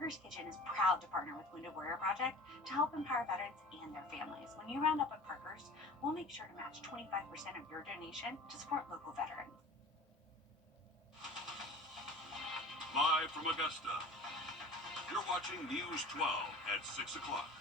Parker's Kitchen is proud to partner with Wrdw Project to help empower veterans and their families. When you round up at Parker's, we'll make sure to match 25% of your donation to support local veterans. Live from Augusta, you're watching News 12 at 6 o'clock.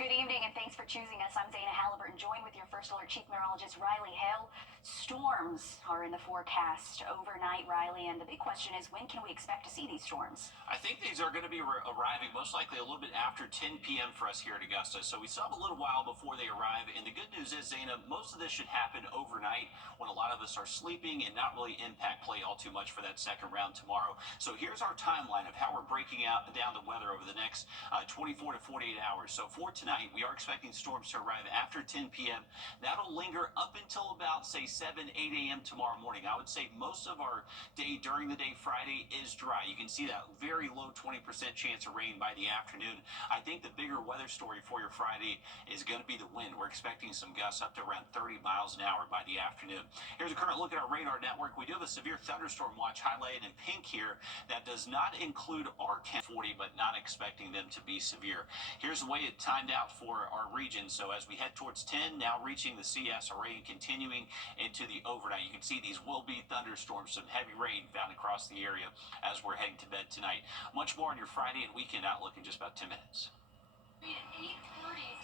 Good evening and thanks for choosing us. I'm Dana Halliburton, joined with your First Alert Chief Meteorologist Riley Hale. Storms are in the forecast overnight, Riley, and the big question is, when can we expect to see these storms? I think these are going to be arriving most likely a little bit after 10 p.m. for us here at Augusta, so we still have a little while before they arrive. And the good news is, Dana, most of this should happen overnight when a lot of us are sleeping and not really impact play all too much for that second round tomorrow. So here's our timeline of how we're breaking down the weather over the next 24 to 48 hours. So for tonight, we are expecting storms to arrive after 10 p.m. That'll linger up until about, say, 7, 8 a.m. tomorrow morning. I would say most of our day during the day Friday is dry. You can see that very low 20% chance of rain by the afternoon. I think the bigger weather story for your Friday is going to be the wind. We're expecting some gusts up to around 30 miles an hour by the afternoon. Here's a current look at our radar network. We do have a severe thunderstorm watch highlighted in pink here. That does not include our 40, but not expecting them to be severe. Here's the way it timed out for our region. So as we head towards 10, now reaching the CS array and continuing into the overnight, you can see these will be thunderstorms, some heavy rain found across the area as we're heading to bed tonight. Much more on your Friday and weekend outlook in just about 10 minutes.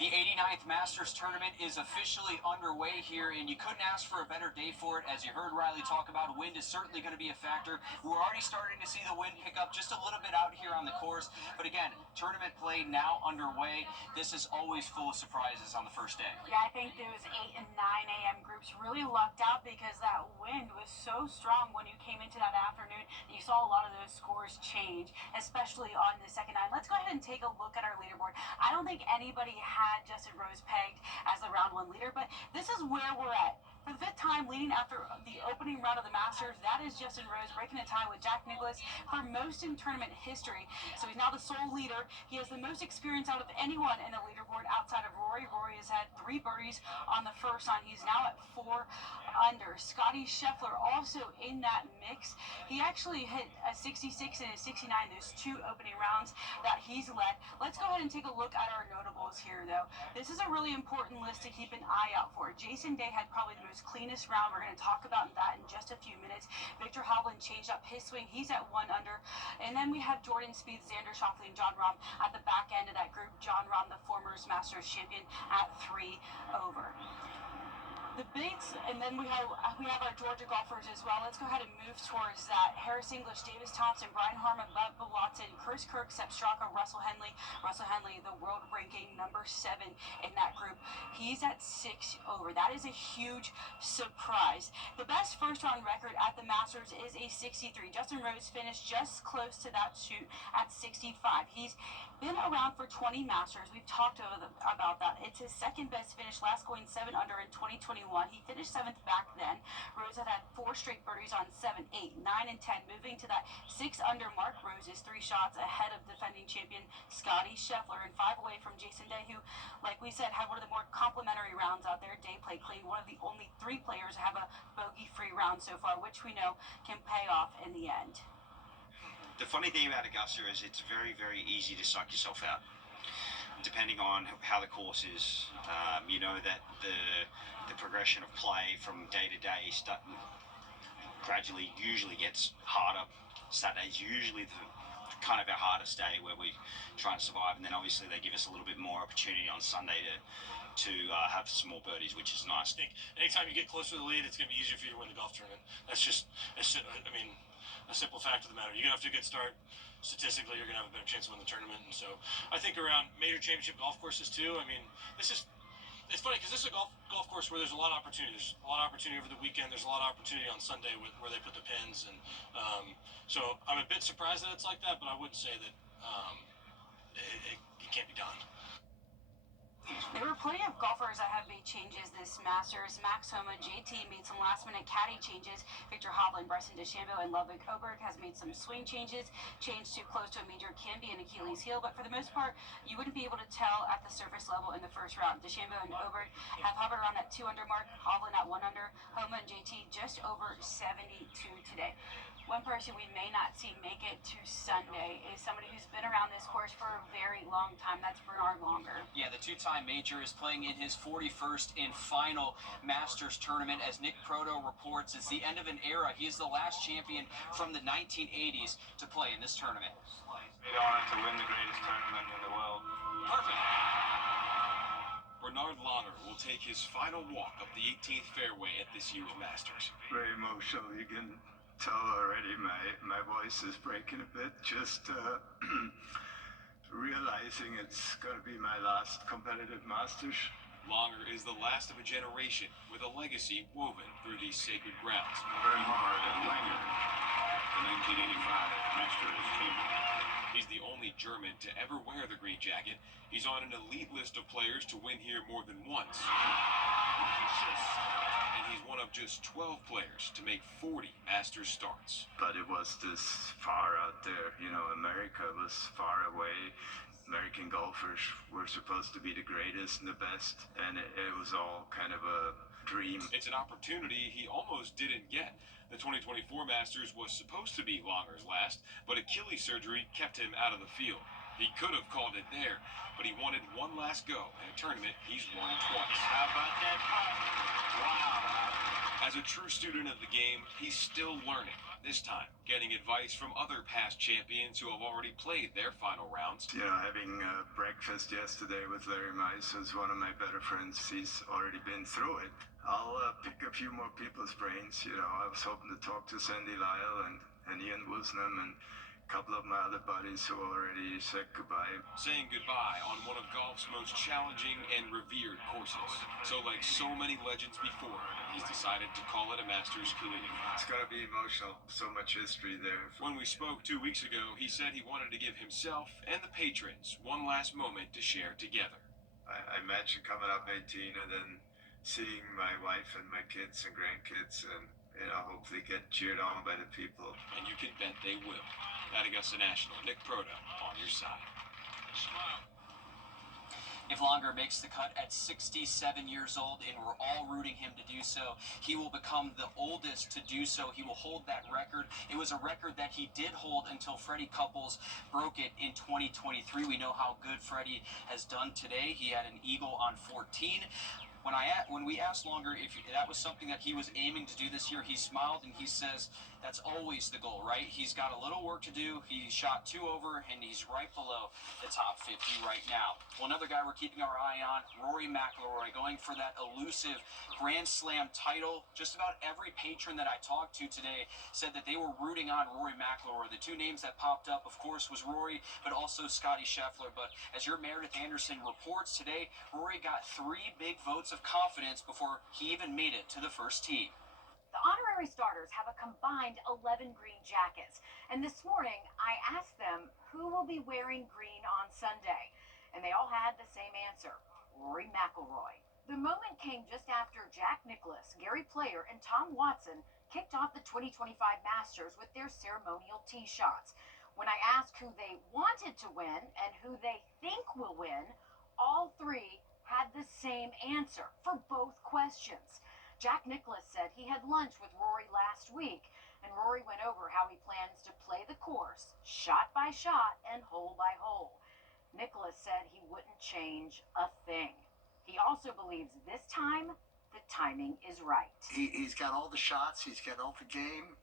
The 89th Masters Tournament is officially underway here, and you couldn't ask for a better day for it. As you heard Riley talk about, wind is certainly going to be a factor. We're already starting to see the wind pick up just a little bit out here on the course. But again, tournament play now underway. This is always full of surprises on the first day. Yeah, I think those 8 and 9 a.m. groups really lucked out because that wind was so strong when you came into that afternoon. You saw a lot of those scores change, especially on the second nine. Let's go ahead and take a look at our leaderboard. I don't think anybody had Justin Rose pegged as the round one leader, but this is where we're at. For the 5th time leading after the opening round of the Masters, that is Justin Rose breaking a tie with Jack Nicklaus for most in tournament history. So he's now the sole leader. He has the most experience out of anyone in the leaderboard outside of Rory. Rory has had 3 birdies on the first nine. He's now at 4 under. Scotty Scheffler also in that mix. He actually hit a 66 and a 69 those 2 opening rounds that he's led. Let's go ahead and take a look at our notables here, though. This is a really important list to keep an eye out for. Jason Day had probably the most cleanest round. We're going to talk about that in just a few minutes. Victor Hovland changed up his swing. He's at 1 under. And then we have Jordan Spieth, Xander Schauffele, and Jon Rahm at the back end of that group. Jon Rahm, the former Masters champion, at 3 over. The bigs, and then we have our Georgia golfers as well. Let's go ahead and move towards that. Harris English, Davis Thompson, Brian Harman, Bubba Watson, Chris Kirk, Sepp Straka, Russell Henley. Russell Henley, the world ranking number 7 in that group. He's at 6 over. That is a huge surprise. The best first round record at the Masters is a 63. Justin Rose finished just close to that shoot at 65. He's been around for 20 Masters. We've talked about that. It's his second best finish, last going 7 under in 2021. He finished 7th back then. Rose had 4 straight birdies on 7, 8, 9, and 10, moving to that 6 under mark. Rose is 3 shots ahead of defending champion Scotty Scheffler and 5 away from Jason Day, who, like we said, had one of the more complimentary rounds out there. Day played clean, one of the only 3 players to have a bogey-free round so far, which we know can pay off in the end. The funny thing about Augusta is it's very, very easy to psych yourself out, depending on how the course is. You know that the progression of play from day to day gradually usually gets harder. Saturday's usually the kind of our hardest day where we try and survive, and then obviously they give us a little bit more opportunity on Sunday to have some more birdies, which is nice. I think anytime you get closer to the lead, it's going to be easier for you to win the golf tournament. That's just, a simple fact of the matter. You're going to have to get a good start. Statistically, you're going to have a better chance to win the tournament. And so I think around major championship golf courses too, it's funny because this is a golf course where there's a lot of opportunity. There's a lot of opportunity over the weekend. There's a lot of opportunity on Sunday where they put the pins. And so I'm a bit surprised that it's like that, but I wouldn't say that it can't be done. There were plenty of golfers that have made changes this Masters. Max Homa, JT made some last-minute caddy changes. Victor Hovland, Bryson DeChambeau, and Ludwig Oberg has made some swing changes. Changed too close to a major can be an Achilles heel, but for the most part, you wouldn't be able to tell at the surface level in the first round. DeChambeau and Oberg have hovered around that 2 under mark. Hovland at 1 under. Homa and JT just over 72 today. One person we may not see make it to Sunday is somebody who's been around this course for a very long time. That's Bernard Longer. Yeah, the two-time major is playing in his 41st and final Masters tournament. As Nick Proto reports, it's the end of an era. He is the last champion from the 1980s to play in this tournament. Great honor to win the greatest tournament in the world. Perfect. Bernard Langer will take his final walk up the 18th fairway at this year's Masters. Very emotional. You can tell already my voice is breaking a bit. Just realizing it's going to be my last competitive Masters. Langer is the last of a generation with a legacy woven through these sacred grounds. Bernhard Langer, the 1985 Masters champion. He's the only German to ever wear the green jacket. He's on an elite list of players to win here more than once. And he's one of just 12 players to make 40 Masters starts. But it was this far out there. You know, America was far away. American golfers were supposed to be the greatest and the best. And it was all kind of a dream. It's an opportunity he almost didn't get. The 2024 Masters was supposed to be Langer's last, but Achilles surgery kept him out of the field. He could have called it there, but he wanted one last go in a tournament he's won twice. How about that putt? Wow. As a true student of the game, he's still learning. This time, getting advice from other past champions who have already played their final rounds. You know, having breakfast yesterday with Larry Mice, who's one of my better friends, he's already been through it. I'll pick a few more people's brains. You know, I was hoping to talk to Sandy Lyle and Ian Woosnam and a couple of my other buddies who already said goodbye. Saying goodbye on one of golf's most challenging and revered courses. So like so many legends before, he's decided to call it a Masters career. It's gotta be emotional. So much history there. When we spoke 2 weeks ago, he said he wanted to give himself and the patrons one last moment to share together. I imagine coming up 18 and then seeing my wife and my kids and grandkids and, you know, hopefully get cheered on by the people. And you can bet they will. At Augusta National, Nick Proto on your side. If Langer makes the cut at 67 years old, and we're all rooting him to do so, he will become the oldest to do so. He will hold that record. It was a record that he did hold until Freddie Couples broke it in 2023. We know how good Freddie has done today. He had an eagle on 14. When we asked Langer if that was something that he was aiming to do this year, he smiled and he says that's always the goal, right? He's got a little work to do. He shot 2 over and he's right below the top 50 right now. Well, another guy we're keeping our eye on, Rory McIlroy, going for that elusive Grand Slam title. Just about every patron that I talked to today said that they were rooting on Rory McIlroy. The 2 names that popped up, of course, was Rory, but also Scotty Scheffler. But as your Meredith Anderson reports today, Rory got 3 big votes of confidence before he even made it to the first tee. The honorary starters have a combined 11 green jackets, and this morning I asked them who will be wearing green on Sunday, and they all had the same answer: Rory McIlroy. The moment came just after Jack Nicklaus, Gary Player, and Tom Watson kicked off the 2025 Masters with their ceremonial tee shots. When I asked who they wanted to win and who they think will win, all 3 had the same answer for both questions. Jack Nicklaus said he had lunch with Rory last week, and Rory went over how he plans to play the course, shot by shot and hole by hole. Nicklaus said he wouldn't change a thing. He also believes this time the timing is right. He's got all the shots, he's got all the game.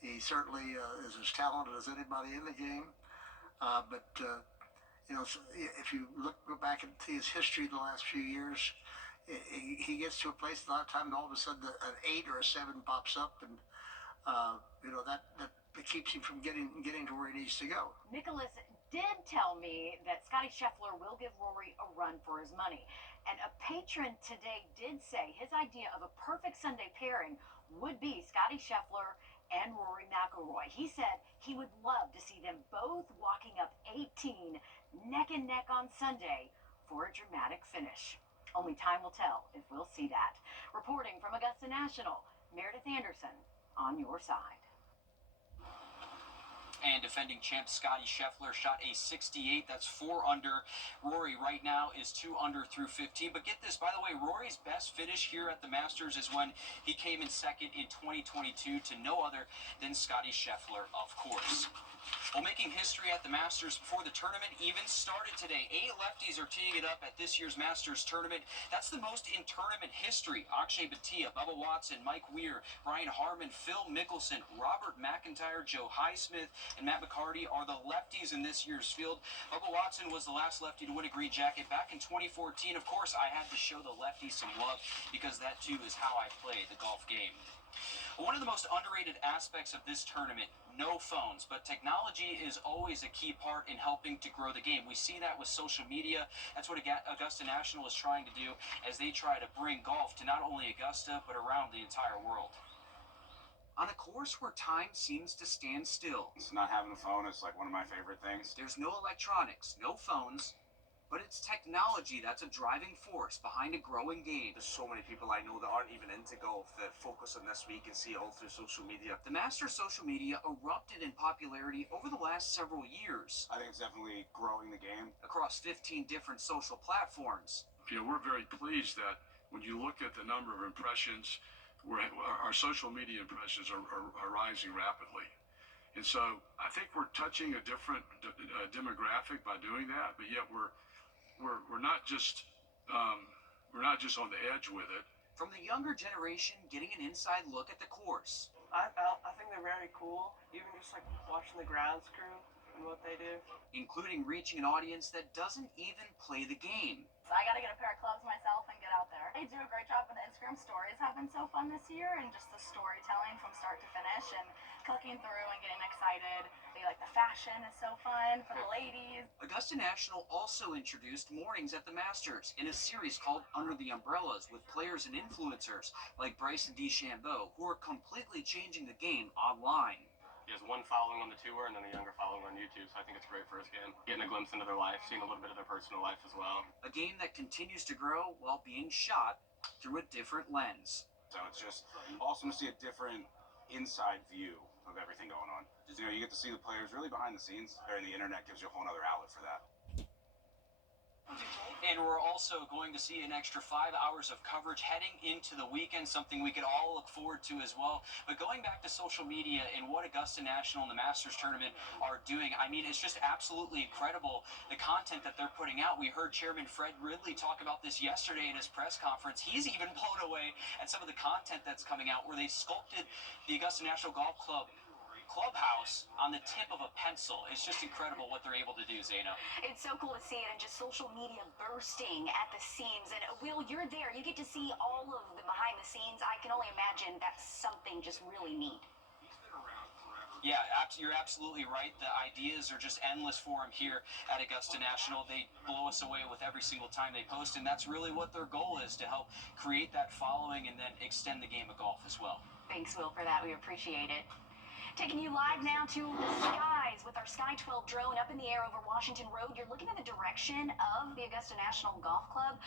He certainly is as talented as anybody in the game. You know, if you go back and see his history in the last few years, he gets to a place a lot of times, all of a sudden an 8 or a 7 pops up, and you know that keeps him from getting to where he needs to go. Nicklaus did tell me that Scotty Scheffler will give Rory a run for his money, and a patron today did say his idea of a perfect Sunday pairing would be Scotty Scheffler and Rory McIlroy. He said he would love to see them both walking up 18 neck and neck on Sunday for a dramatic finish. Only time will tell if we'll see that. Reporting from Augusta National, Meredith Anderson on your side. And defending champ Scotty Scheffler shot a 68. That's 4 under. Rory right now is 2 under through 15. But get this, by the way, Rory's best finish here at the Masters is when he came in second in 2022 to no other than Scotty Scheffler, of course. Well, making history at the Masters before the tournament even started today. 8 lefties are teeing it up at this year's Masters tournament. That's the most in tournament history. Akshay Bhatia, Bubba Watson, Mike Weir, Brian Harman, Phil Mickelson, Robert McIntyre, Joe Highsmith, and Matt McCarty are the lefties in this year's field. Bubba Watson was the last lefty to win a green jacket back in 2014. Of course, I had to show the lefties some love because that too is how I play the golf game. One of the most underrated aspects of this tournament, no phones, but technology is always a key part in helping to grow the game. We see that with social media. That's what Augusta National is trying to do as they try to bring golf to not only Augusta, but around the entire world. On a course where time seems to stand still. It's not having a phone is like one of my favorite things. There's no electronics, no phones, but it's technology that's a driving force behind a growing game. There's so many people I know that aren't even into golf that focus on this week and see it all through social media. The Masters social media erupted in popularity over the last several years. I think it's definitely growing the game. Across 15 different social platforms. You know, we're very pleased that when you look at the number of impressions, our social media impressions are rising rapidly. And so I think we're touching a different demographic by doing that, but yet we're not just on the edge with it. From the younger generation getting an inside look at the course. I think they're very cool, even just like watching the grounds crew and what they do. Including reaching an audience that doesn't even play the game. I gotta get a pair of clubs myself and get out there. They do a great job, and the Instagram stories have been so fun this year, and just the storytelling from start to finish and clicking through and getting excited. Like the fashion is so fun for the ladies. Augusta National also introduced mornings at the Masters in a series called Under the Umbrellas with players and influencers like Bryson DeChambeau who are completely changing the game online. He has one following on the tour and then a younger following on YouTube, so I think it's great for his game. Getting a glimpse into their life, seeing a little bit of their personal life as well. A game that continues to grow while being shot through a different lens. So it's just awesome to see a different inside view of everything going on. You know, you get to see the players really behind the scenes, and the internet gives you a whole other outlet for that. And we're also going to see an extra 5 hours of coverage heading into the weekend, something we could all look forward to as well. But going back to social media and what Augusta National and the Masters Tournament are doing, I mean, it's just absolutely incredible, the content that they're putting out. We heard Chairman Fred Ridley talk about this yesterday in his press conference. He's even blown away at some of the content that's coming out, where they sculpted the Augusta National Golf clubhouse on the tip of a pencil. It's just incredible what they're able to do, Zaina. It's so cool to see it, and just social media bursting at the seams. And Will, you're there. You get to see all of the behind the scenes. I can only imagine that's something just really neat. Yeah, you're absolutely right. The ideas are just endless for them here at Augusta National. They blow us away with every single time they post, and that's really what their goal is, to help create that following and then extend the game of golf as well. Thanks, Will, for that. We appreciate it. Taking you live now to the skies with our Sky 12 drone up in the air over Washington Road. You're looking in the direction of the Augusta National Golf Club,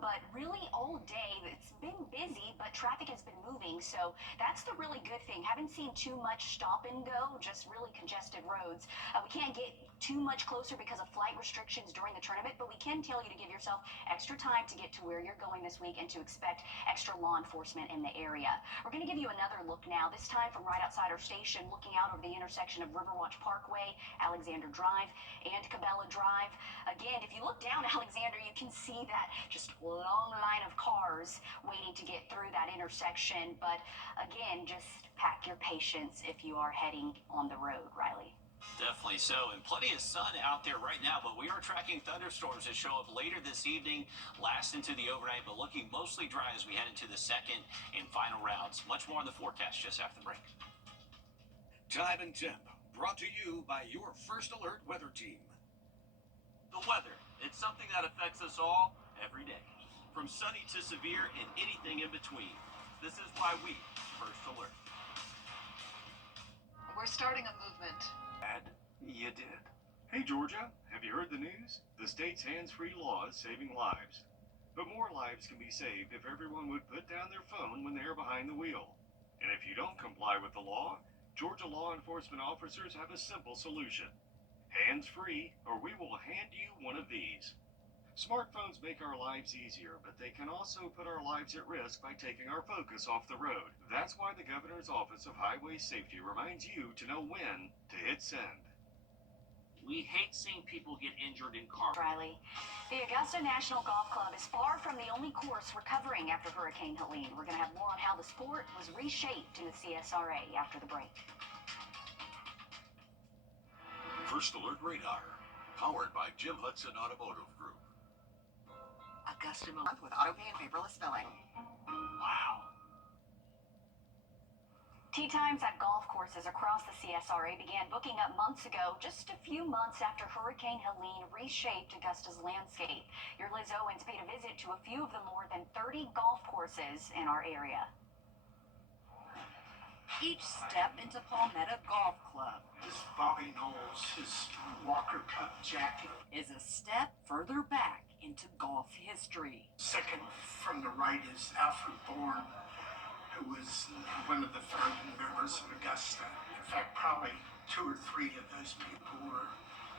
but really all day it's been busy, but traffic has been moving, so that's the really good thing. Haven't seen too much stop and go, just really congested roads. We can't get too much closer because of flight restrictions during the tournament, but we can tell you to give yourself extra time to get to where you're going this week and to expect extra law enforcement in the area. We're going to give you another look now, this time from right outside our station, looking out over the intersection of Riverwatch Parkway, Alexander Drive, and Cabela Drive. Again, if you look down Alexander, you can see that just long line of cars waiting to get through that intersection. But again, just pack your patience if you are heading on the road, Riley. Definitely so, and plenty of sun out there right now, but we are tracking thunderstorms that show up later this evening, last into the overnight, but looking mostly dry as we head into the second and final rounds. Much more in the forecast just after the break. Time and Temp, brought to you by your First Alert weather team. The weather, it's something that affects us all every day, from sunny to severe and anything in between. This is why we First Alert. We're starting a movement. And you did. Hey, Georgia, have you you heard the news? The state's hands-free law is saving lives. But more lives can be saved if everyone would put down their phone when they are behind the wheel. And if you don't comply with the law, Georgia law enforcement officers have a simple solution. Hands-free, or we will hand you one of these. Smartphones make our lives easier, but they can also put our lives at risk by taking our focus off the road. That's why the Governor's Office of Highway Safety reminds you to know when to hit send. We hate seeing people get injured in cars. Riley, the Augusta National Golf Club is far from the only course recovering after Hurricane Helene. We're going to have more on how the sport was reshaped in the CSRA after the break. First Alert Radar, powered by Jim Hudson Automotive Group. Augusta month with auto-pay and paperless billing. Wow. Tee times at golf courses across the CSRA began booking up months ago, just a few months after Hurricane Helene reshaped Augusta's landscape. Your Liz Owens paid a visit to a few of the more than 30 golf courses in our area. Each step into Palmetto Golf Club. This Bobby Knowles, his Walker Cup jacket. Is a step further back into golf history. Second from the right is Alfred Bourne, who was one of the founding members of Augusta. In fact, probably 2 or 3 of those people were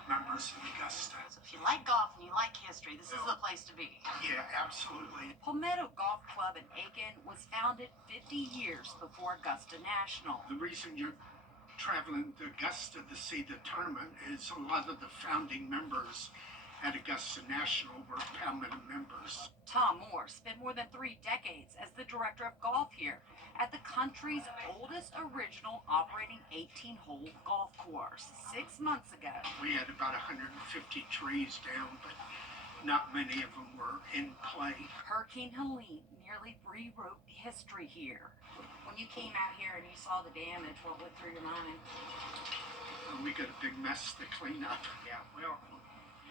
members of Augusta. So if you like golf and you like history, this is the place to be. Yeah, absolutely. Palmetto Golf Club in Aiken was founded 50 years before Augusta National. The reason you're traveling to Augusta to see the tournament is a lot of the founding members at Augusta National were Palmetto members. Tom Moore spent more than 3 decades as the director of golf here at the country's oldest original operating 18-hole golf course. 6 months ago. We had about 150 trees down, but not many of them were in play. Hurricane Helene nearly rewrote history here. When you came out here and you saw the damage, what went through your mind? We got a big mess to clean up. Yeah, well,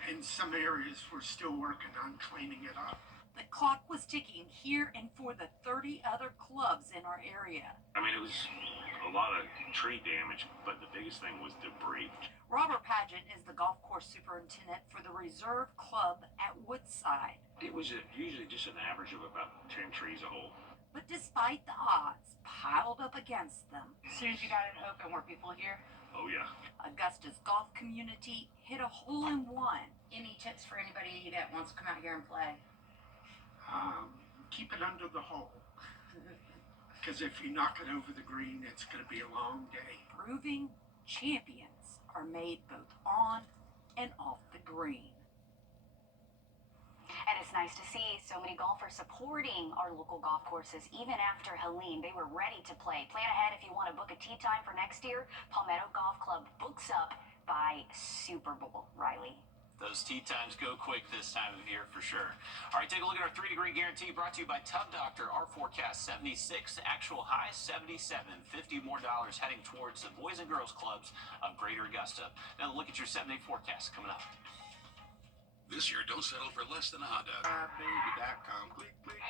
in some areas we're still working on cleaning it up. The clock was ticking here and for the 30 other clubs in our area. I mean, it was a lot of tree damage, but the biggest thing was debris. Robert Pageant is the golf course superintendent for the Reserve Club at Woodside. It was usually just an average of about 10 trees a hole. But despite the odds piled up against them, as soon as you got it open, were people here? Oh, yeah. Augusta's golf community hit a hole-in-one. Any tips for anybody that wants to come out here and play? Keep it under the hole. Because if you knock it over the green, it's going to be a long day. Proving champions are made both on and off the green. And it's nice to see so many golfers supporting our local golf courses even after Helene. They were ready to play. Plan ahead if you want to book a tee time for next year. Palmetto Golf Club books up by Super Bowl. Riley. Those tee times go quick this time of year for sure. All right, take a look at our 3-degree guarantee brought to you by Tub Doctor. Our forecast 76, actual high 77, $50 more heading towards the Boys and Girls Clubs of Greater Augusta. Now look at your 7-day forecast coming up. This year, don't settle for less than a hot dog. Baby.com. Click, click.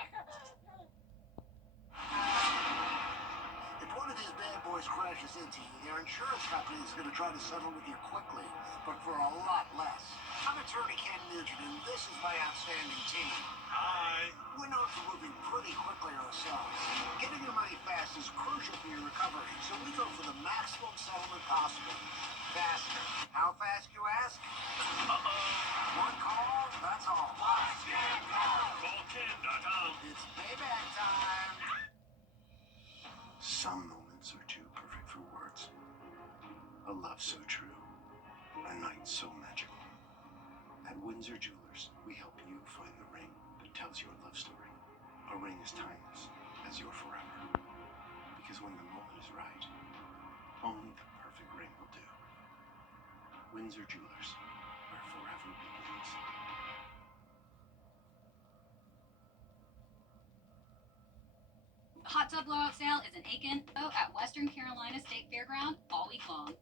If one of these bad boys crashes into you, their insurance company is going to try to settle with you quickly, but for a lot less. I'm attorney Ken Nugent, and this is my outstanding team. Hi. We're known for moving pretty quickly ourselves. Getting your money fast is crucial for your recovery, so we go for the maximum settlement possible. Faster. How fast, you ask? One call, that's all. Call Ken.com. It's payback time. Some moments are too perfect for words. A love so true. A night so magical. At Windsor Jewelers, we help you find the ring that tells your love story. A ring as timeless as your forever. Because when the moment is right, only the perfect ring will do. Windsor Jewelers, where forever begins. The Hot Tub Blowout Sale is in Aiken at Western Carolina State Fairground all week long.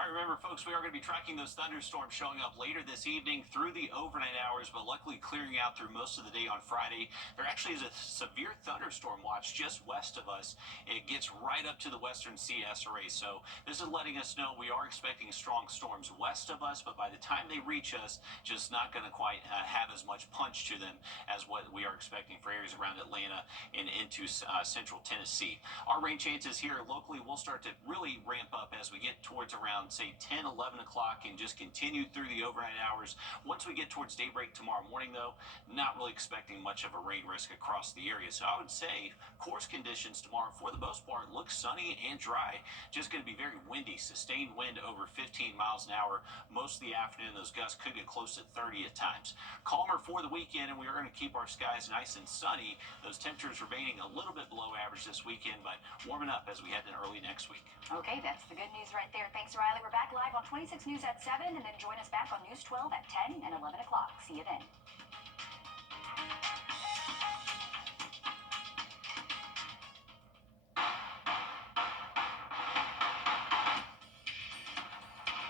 All right, remember, folks, we are going to be tracking those thunderstorms showing up later this evening through the overnight hours, but luckily clearing out through most of the day on Friday. There actually is a severe thunderstorm watch just west of us. It gets right up to the western CSRA, so this is letting us know we are expecting strong storms west of us, but by the time they reach us, just not going to quite have as much punch to them as what we are expecting for areas around Atlanta and into central Tennessee. Our rain chances here locally will start to really ramp up as we get towards around, say, 10, 11 o'clock and just continue through the overnight hours. Once we get towards daybreak tomorrow morning, though, not really expecting much of a rain risk across the area. So I would say course conditions tomorrow, for the most part, look sunny and dry. Just going to be very windy, sustained wind over 15 miles an hour most of the afternoon. Those gusts could get close to 30 at times. Calmer for the weekend, and we are going to keep our skies nice and sunny. Those temperatures remaining a little bit below average this weekend, but warming up as we head into early next week. Okay, that's the good news right there. Thanks, Riley. We're back live on 26 News at 7, and then join us back on News 12 at 10 and 11 o'clock. See you then.